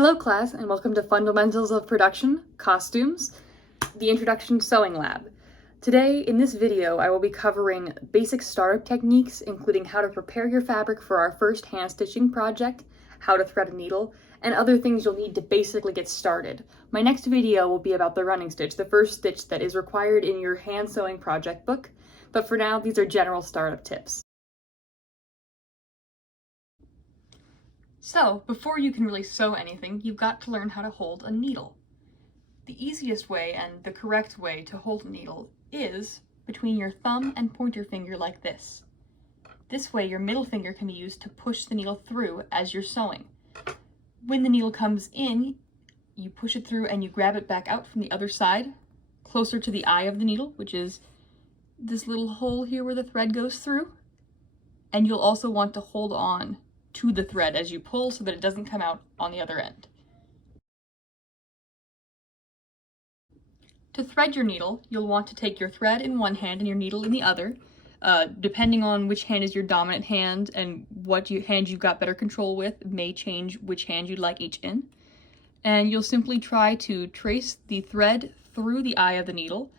Hello class, and welcome to Fundamentals of Production, Costumes, the Introduction to Sewing Lab. Today, in this video, I will be covering basic startup techniques, including how to prepare your fabric for our first hand stitching project, how to thread a needle, and other things you'll need to basically get started. My next video will be about the running stitch, the first stitch that is required in your hand sewing project book, but for now, these are general startup tips. So, before you can really sew anything, you've got to learn how to hold a needle. The easiest way and the correct way to hold a needle is between your thumb and pointer finger like this. This way your middle finger can be used to push the needle through as you're sewing. When the needle comes in, you push it through and you grab it back out from the other side, closer to the eye of the needle, which is this little hole here where the thread goes through. And you'll also want to hold on to the thread as you pull so that it doesn't come out on the other end. To thread your needle, you'll want to take your thread in one hand and your needle in the other. Depending on which hand is your dominant hand and what hand you've got better control with may change which hand you'd like each in. And you'll simply try to trace the thread through the eye of the needle.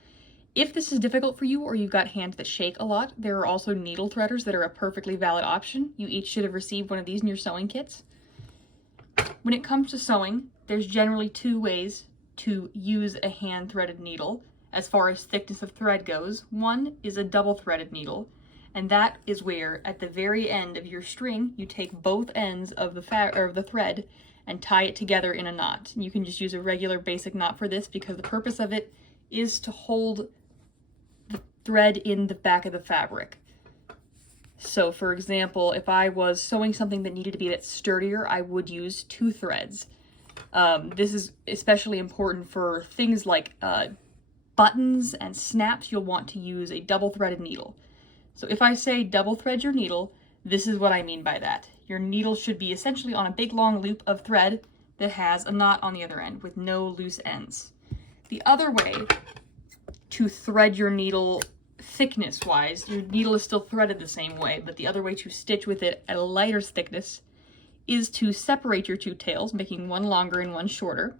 If this is difficult for you or you've got hands that shake a lot, there are also needle threaders that are a perfectly valid option. You each should have received one of these in your sewing kits. When it comes to sewing, there's generally two ways to use a hand-threaded needle as far as thickness of thread goes. One is a double-threaded needle, and that is where at the very end of your string, you take both ends of the thread and tie it together in a knot. You can just use a regular basic knot for this because the purpose of it is to hold thread in the back of the fabric. So for example, if I was sewing something that needed to be a bit sturdier, I would use two threads. This is especially important for things like buttons and snaps. You'll want to use a double-threaded needle. So if I say double thread your needle, this is what I mean by that. Your needle should be essentially on a big long loop of thread that has a knot on the other end with no loose ends. The other way to thread your needle thickness-wise, your needle is still threaded the same way, but the other way to stitch with it at a lighter thickness is to separate your two tails, making one longer and one shorter,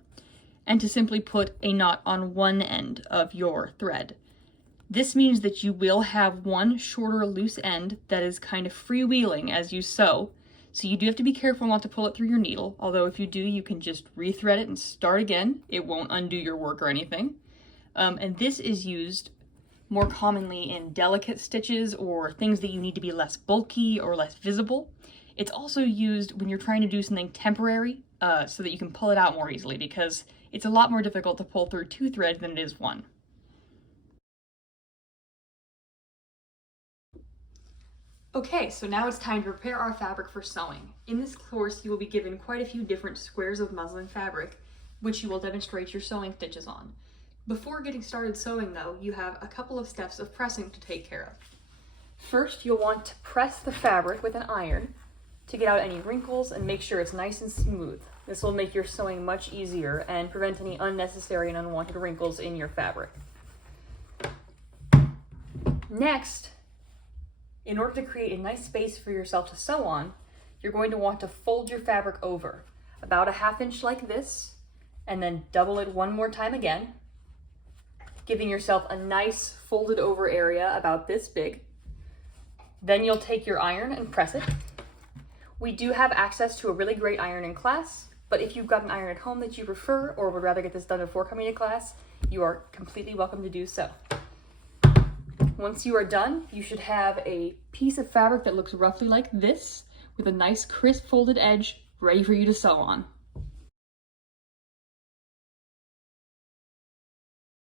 and to simply put a knot on one end of your thread. This means that you will have one shorter loose end that is kind of freewheeling as you sew, so you do have to be careful not to pull it through your needle, although if you do, you can just rethread it and start again. It won't undo your work or anything. And this is used more commonly in delicate stitches or things that you need to be less bulky or less visible. It's also used when you're trying to do something temporary so that you can pull it out more easily, because it's a lot more difficult to pull through two threads than it is one. Okay, so now it's time to prepare our fabric for sewing. In this course, you will be given quite a few different squares of muslin fabric, which you will demonstrate your sewing stitches on. Before getting started sewing though, you have a couple of steps of pressing to take care of. First, you'll want to press the fabric with an iron to get out any wrinkles and make sure it's nice and smooth. This will make your sewing much easier and prevent any unnecessary and unwanted wrinkles in your fabric. Next, in order to create a nice space for yourself to sew on, you're going to want to fold your fabric over about a ½ inch like this, and then double it one more time again, giving yourself a nice folded over area about this big. Then you'll take your iron and press it. We do have access to a really great iron in class, but if you've got an iron at home that you prefer or would rather get this done before coming to class, you are completely welcome to do so. Once you are done, you should have a piece of fabric that looks roughly like this with a nice crisp folded edge ready for you to sew on.